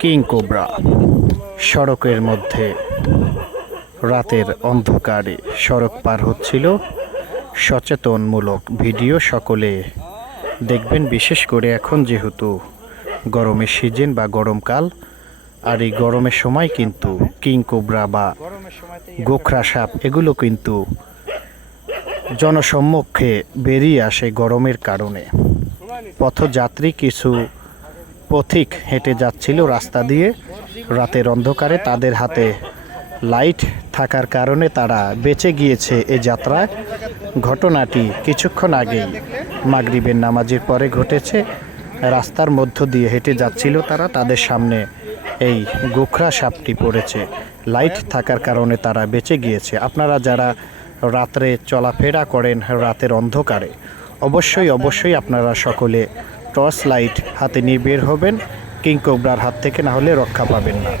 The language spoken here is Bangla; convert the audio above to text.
কিং কোবরা সড়কের মধ্যে রাতের অন্ধকারে সড়ক পার হচ্ছিল। সচেতনমূলক ভিডিও সকলে দেখবেন, বিশেষ করে এখন যেহেতু গরমের সিজন বা গরমকাল, আর এই গরমের সময় কিন্তু কিং কোবরা বা গোখরা সাপ এগুলো কিন্তু জনসম্মুখে বেরিয়ে আসে গরমের কারণে। পথযাত্রী কিছু পথিক হেঁটে যাচ্ছিল রাস্তা দিয়ে রাতের অন্ধকারে, তাদের হাতে লাইট থাকার কারণে তারা বেঁচে গিয়েছে এ যাত্রায়। ঘটনাটি কিছুক্ষণ আগেই মাগরিবের নামাজের পরে ঘটেছে। রাস্তার মধ্য দিয়ে হেঁটে যাচ্ছিল তারা, তাদের সামনে এই গোখরা সাপটি পড়েছে। লাইট থাকার কারণে তারা বেঁচে গিয়েছে। আপনারা যারা রাত্রে চলাফেরা করেন রাতের অন্ধকারে, অবশ্যই আপনারা সকলে টর্চ লাইট হাতে নিয়ে বের হবেন। কিং কোবরার হাত থেকে, না হলে রক্ষা পাবেন না।